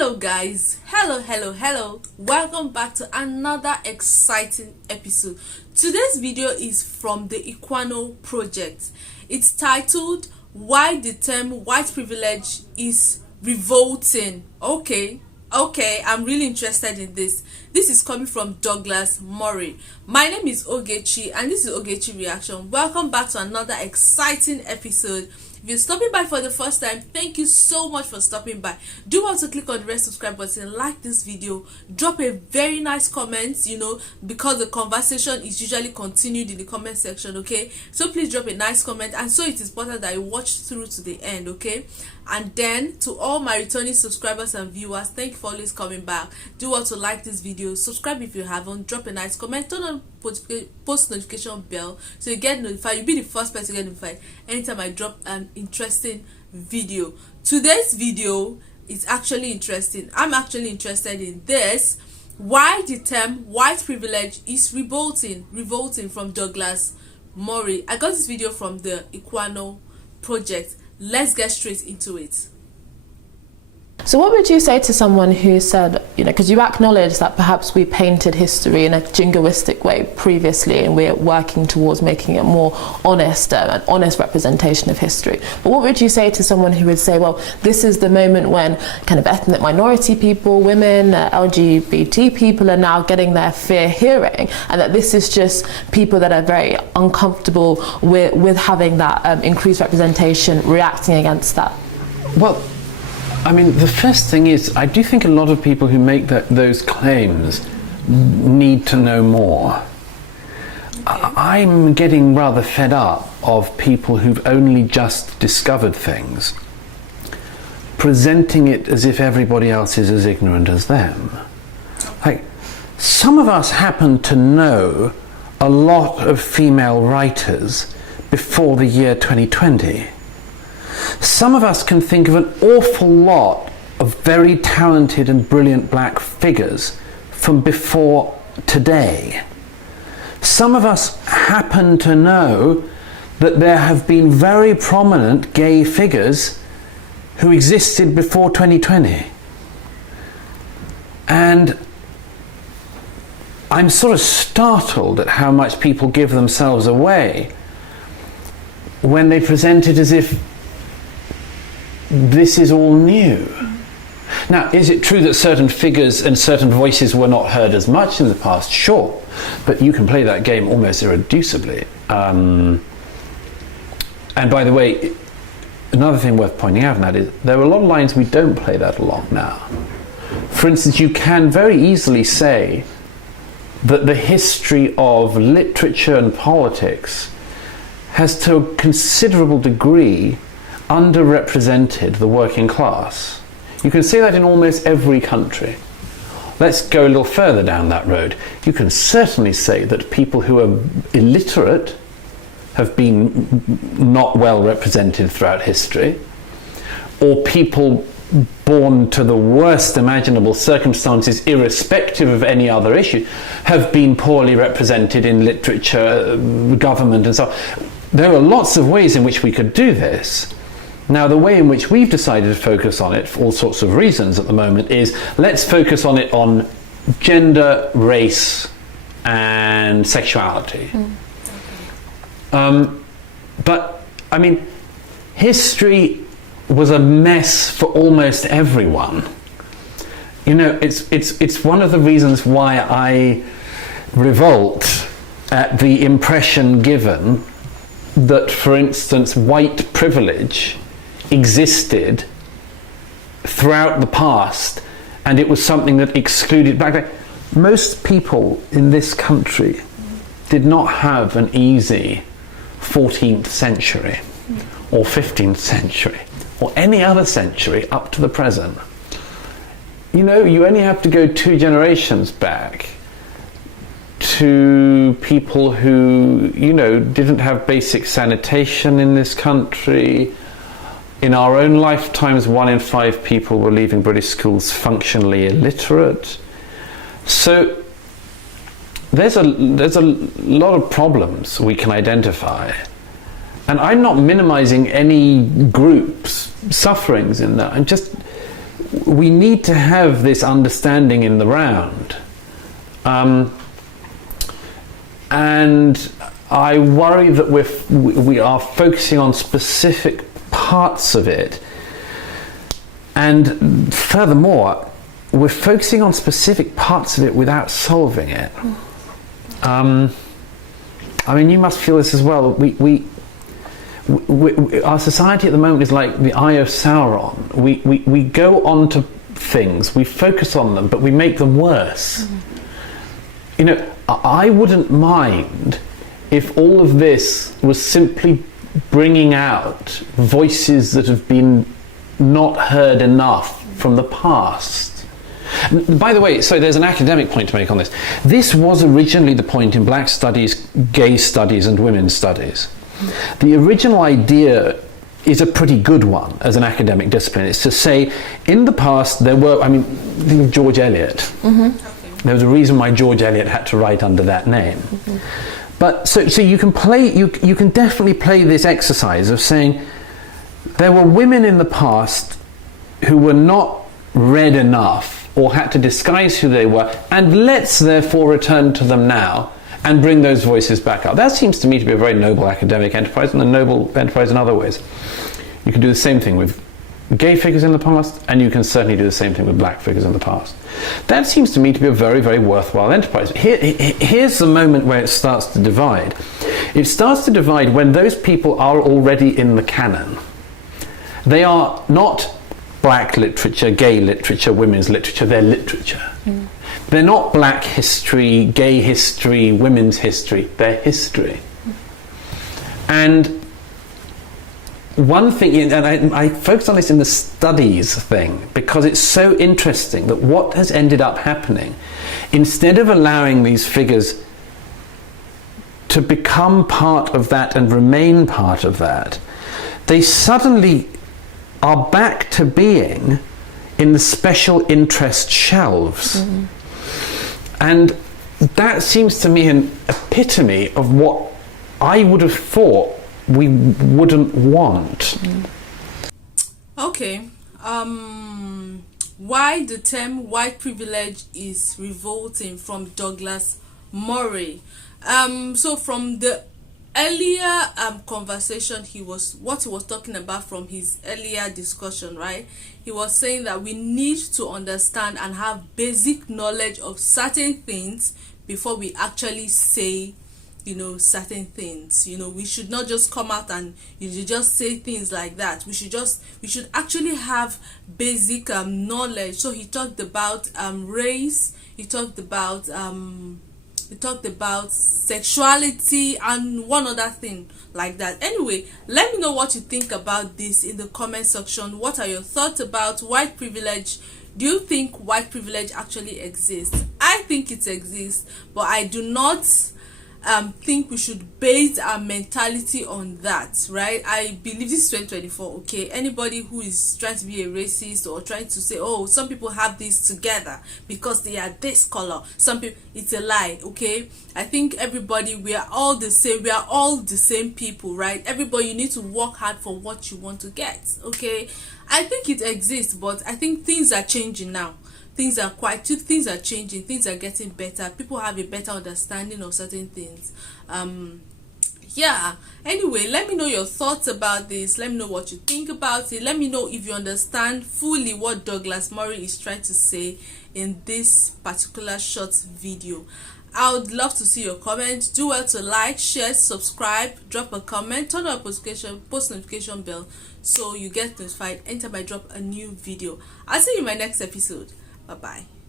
Hello guys, hello, welcome back to another exciting episode. Today's video is from the Equano project. It's titled Why the Term White Privilege is Revolting. Okay, I'm really interested in this. This is coming from Douglas Murray. My name is Ogechi and this is Ogechi Reaction. Welcome back to another exciting episode. If you're stopping by for the first time, thank you so much for stopping by. Do want to click on the red subscribe button, like this video, drop a very nice comment, because the conversation is usually continued in the comment section, okay? So please drop a nice comment, and so it is important that you watch through to the end, okay? And then to all my returning subscribers and viewers, thank you for always coming back. Do want to like this video, subscribe if you haven't, drop a nice comment, turn on post notification bell so you get notified. You'll be the first person to get notified anytime I drop an interesting video. Today's video is actually interesting. I'm actually interested in this: why the term white privilege is revolting from Douglas Murray. I got this video from the Equano project. Let's get straight into it. So what would you say to someone who said, because you acknowledge that perhaps we painted history in a jingoistic way previously and we're working towards making it more honest, an honest representation of history. But what would you say to someone who would say, well, this is the moment when kind of ethnic minority people, women, LGBT people are now getting their fair hearing, and that this is just people that are very uncomfortable with having that increased representation, reacting against that? Well, I mean, the first thing is, I do think a lot of people who make those claims need to know more. I'm getting rather fed up of people who've only just discovered things, presenting it as if everybody else is as ignorant as them. Like, some of us happen to know a lot of female writers before the year 2020. Some of us can think of an awful lot of very talented and brilliant black figures from before today. Some of us happen to know that there have been very prominent gay figures who existed before 2020. And I'm sort of startled at how much people give themselves away when they present it as if this is all new. Now, is it true that certain figures and certain voices were not heard as much in the past? Sure, but you can play that game almost irreducibly. And by the way, another thing worth pointing out in that is there are a lot of lines we don't play that a lot now. For instance, you can very easily say that the history of literature and politics has to a considerable degree underrepresented the working class. You can say that in almost every country. Let's go a little further down that road. You can certainly say that people who are illiterate have been not well represented throughout history, or people born to the worst imaginable circumstances, irrespective of any other issue, have been poorly represented in literature, government, and so on. There are lots of ways in which we could do this. Now, the way in which we've decided to focus on it, for all sorts of reasons at the moment, is let's focus on it on gender, race, and sexuality. But, I mean, history was a mess for almost everyone. It's one of the reasons why I revolt at the impression given that, for instance, white privilege existed throughout the past and it was something that excluded black. Most people in this country did not have an easy 14th century or 15th century or any other century up to the present. You only have to go 2 generations back to people who, didn't have basic sanitation in this country. In our own lifetimes, 1 in 5 people were leaving British schools functionally illiterate. So there's a lot of problems we can identify. And I'm not minimizing any group's sufferings in that. I'm just we need to have this understanding in the round. And I worry that we are focusing on specific parts of it. And furthermore, we're focusing on specific parts of it without solving it. I mean, you must feel this as well. Our society at the moment is like the Eye of Sauron. We go on to things, we focus on them, but we make them worse. You know, I wouldn't mind if all of this was simply bringing out voices that have been not heard enough from the past. By the way, so there's an academic point to make on this. This was originally the point in black studies, gay studies, and women's studies. The original idea is a pretty good one as an academic discipline. It's to say, in the past, there were, I mean, think of George Eliot. There was a reason why George Eliot had to write under that name. But so you can play, you can definitely play this exercise of saying, there were women in the past who were not read enough or had to disguise who they were, and let's therefore return to them now and bring those voices back up. That seems to me to be a very noble academic enterprise, and a noble enterprise in other ways. You can do the same thing with gay figures in the past, and you can certainly do the same thing with black figures in the past. That seems to me to be a very, very worthwhile enterprise. Here's the moment where it starts to divide. It starts to divide when those people are already in the canon. They are not black literature, gay literature, women's literature, they're literature. They're not black history, gay history, women's history, they're history. And one thing, and I focus on this in the studies thing, because it's so interesting that what has ended up happening, instead of allowing these figures to become part of that and remain part of that, they suddenly are back to being in the special interest shelves. And that seems to me an epitome of what I would have thought we wouldn't want. Okay. Why the term white privilege is revolting, from Douglas Murray. So from the earlier conversation, what he was talking about from his earlier discussion, right? He was saying that we need to understand and have basic knowledge of certain things before we actually say, you know, certain things. You know, we should not just come out and just say things like that. We should actually have basic knowledge. So he talked about race, he talked about sexuality, and one other thing like that. Anyway, let me know what you think about this in the comment section. What are your thoughts about white privilege? Do you think white privilege actually exists? I think it exists, but I do not think we should base our mentality on that, right? I believe this is 2024. Okay, anybody who is trying to be a racist or trying to say, oh, some people have this together because they are this color, some people, it's a lie. Okay, I think everybody, we are all the same, we are all the same people, right? Everybody, you need to work hard for what you want to get. Okay, I think it exists, but I think things are changing now. Things are changing, things are getting better, people have a better understanding of certain things. Yeah, anyway, let me know your thoughts about this. Let me know what you think about it. Let me know if you understand fully what Douglas Murray is trying to say in this particular short video. I would love to see your comments. Do well to like, share, subscribe, drop a comment, turn on post notification bell so you get notified anytime I drop a new video. I'll see you in my next episode. Bye bye.